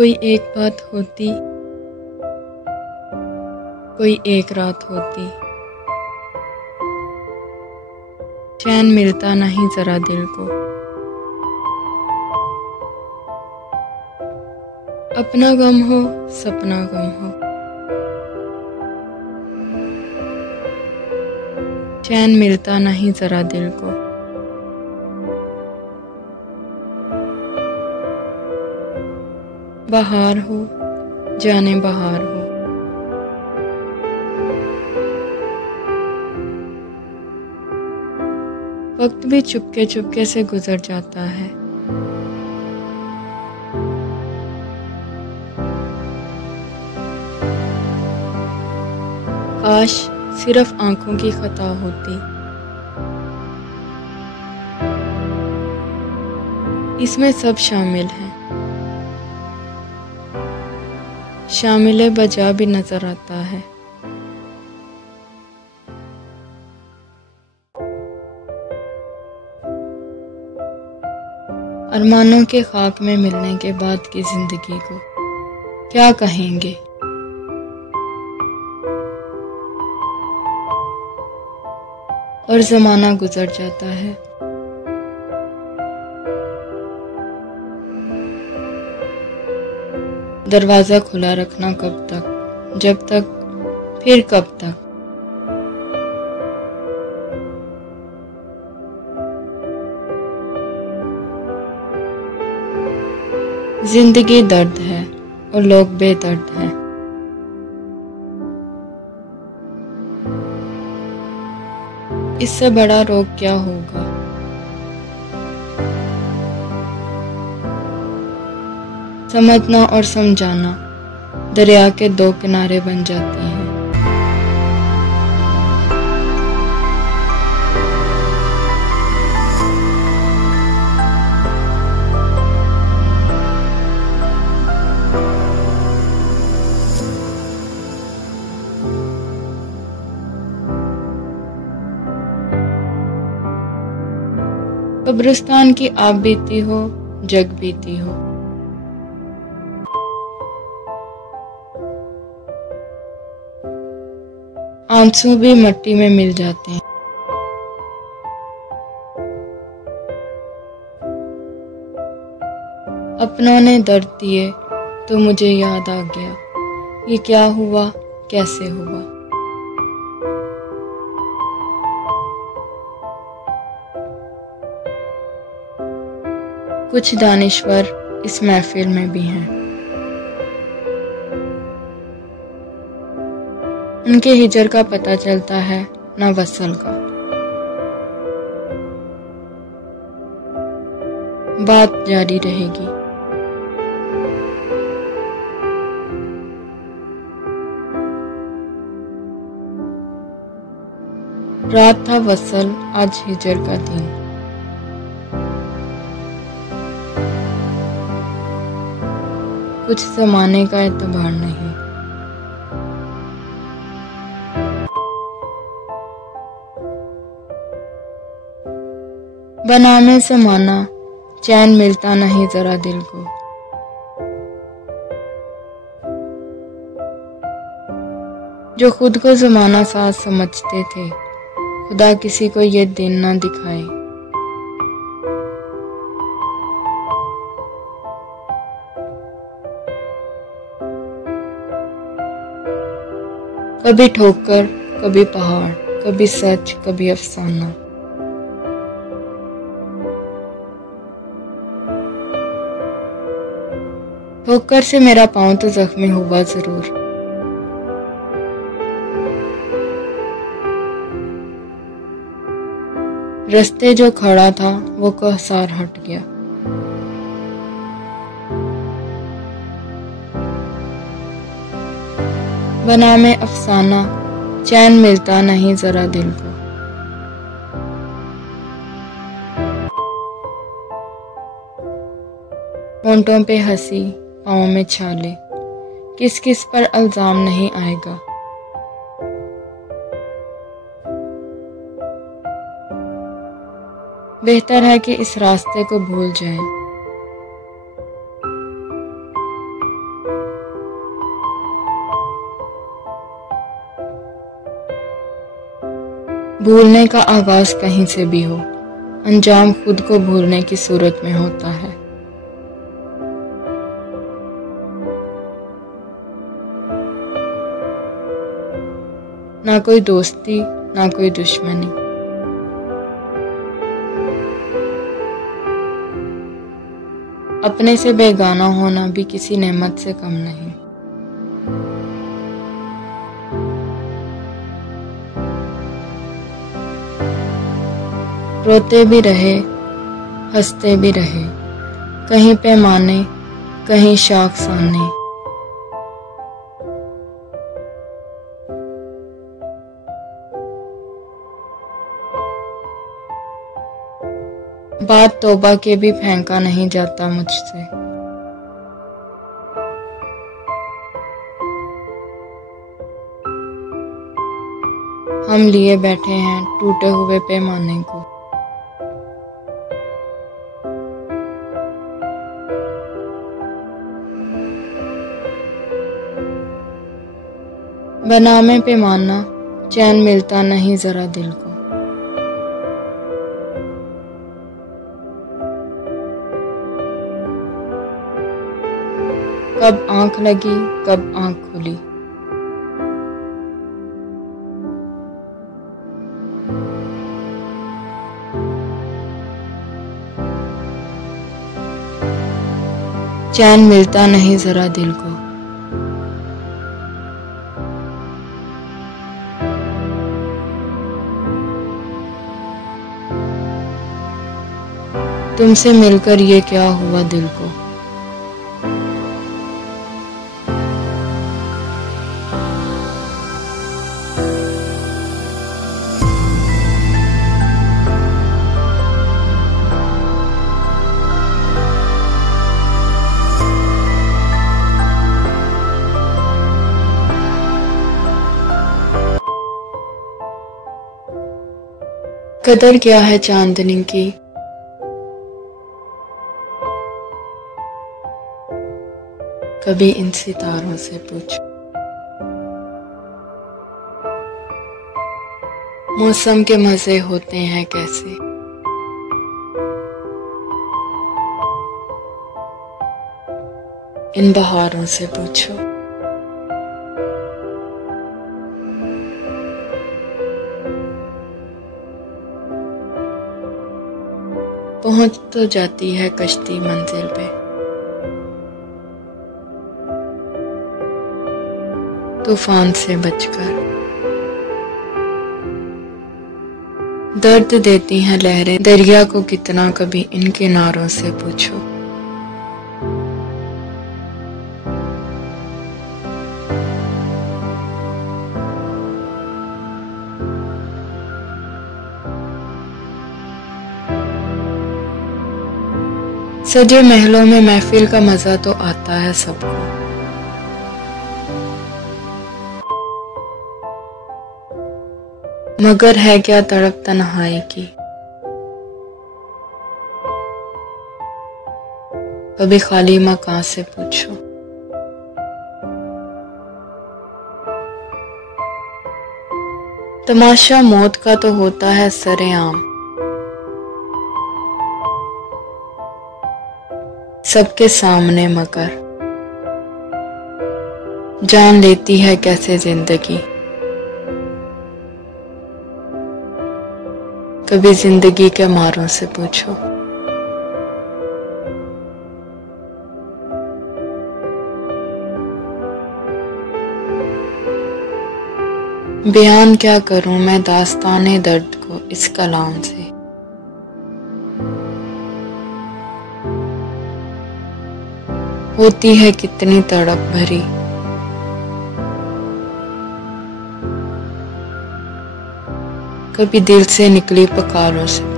कोई एक बात होती, कोई एक रात होती, चैन मिलता नहीं जरा दिल को। अपना गम हो सपना गम हो, चैन मिलता नहीं जरा दिल को। बहार हो जाने बहार हो, वक्त भी चुपके चुपके से गुजर जाता है। काश सिर्फ आंखों की खता होती, इसमें सब शामिल है। शामिल बजा भी नजर आता है। अरमानों के खाक में मिलने के बाद की जिंदगी को क्या कहेंगे। और जमाना गुजर जाता है। दरवाजा खुला रखना कब तक, जब तक, फिर कब तक। जिंदगी दर्द है और लोग बेदर्द हैं। इससे बड़ा रोग क्या होगा। समझना और समझाना दरिया के दो किनारे बन जाती हैं। कब्रिस्तान की आप बीती हो, जग बीती हो। आंसू भी मिट्टी में मिल जाते हैं। अपनों ने दर्द दिए तो मुझे याद आ गया, ये क्या हुआ, कैसे हुआ। कुछ दानिश्वर इस महफिल में भी हैं। उनके हिजर का पता चलता है ना वसल का। बात जारी रहेगी। रात था वसल, आज हिजर का दिन। कुछ जमाने का एतबार नहीं। बनाने से माना चैन मिलता नहीं जरा दिल को। जो खुद को जमाना साथ समझते थे, खुदा किसी को ये दिन ना दिखाए। कभी ठोकर, कभी पहाड़, कभी सच, कभी अफसाना। ठोकर से मेरा पांव तो जख्मी हुआ जरूर। रास्ते जो खड़ा था वो कहसार हट गया। बना में अफसाना चैन मिलता नहीं जरा दिल को। होंठों पे हंसी, पाँव में छाले, किस किस पर इल्जाम नहीं आएगा। बेहतर है कि इस रास्ते को भूल जाएं। भूलने का आगाज कहीं से भी हो, अंजाम खुद को भूलने की सूरत में होता है। ना कोई दोस्ती, ना कोई दुश्मनी, अपने से बेगाना होना भी किसी नेमत से कम नहीं। रोते भी रहे, हंसते भी रहे, कहीं पैमाने, कहीं शाख साने। बात तौबा के भी फेंका नहीं जाता मुझसे। हम लिए बैठे हैं टूटे हुए पैमाने को। बनामे पैमाना, चैन मिलता नहीं जरा दिल को। कब आंख लगी, कब आंख खुली, चैन मिलता नहीं जरा दिल को। तुमसे मिलकर ये क्या हुआ दिल को। कदर क्या है चांदनी की, कभी इन सितारों से पूछ। मौसम के मजे होते हैं कैसे, इन बहारों से पूछो। पहुंच तो जाती है कश्ती मंजिल पे, तूफान से बचकर। दर्द देती हैं लहरें दरिया को कितना, कभी इन किनारों से पूछो। सजे महलों में महफिल का मजा तो आता है सबको, मगर है क्या तड़प तन्हाई की। कभी खाली मकान से पूछो। तमाशा मौत का तो होता है सरेआम, सबके सामने, मगर जान लेती है कैसे जिंदगी। कभी जिंदगी के मारों से पूछो। बयान क्या करूं मैं दास्ताने दर्द को इस कलाम से। होती है कितनी तड़प भरी, कभी दिल से निकली पुकारों से।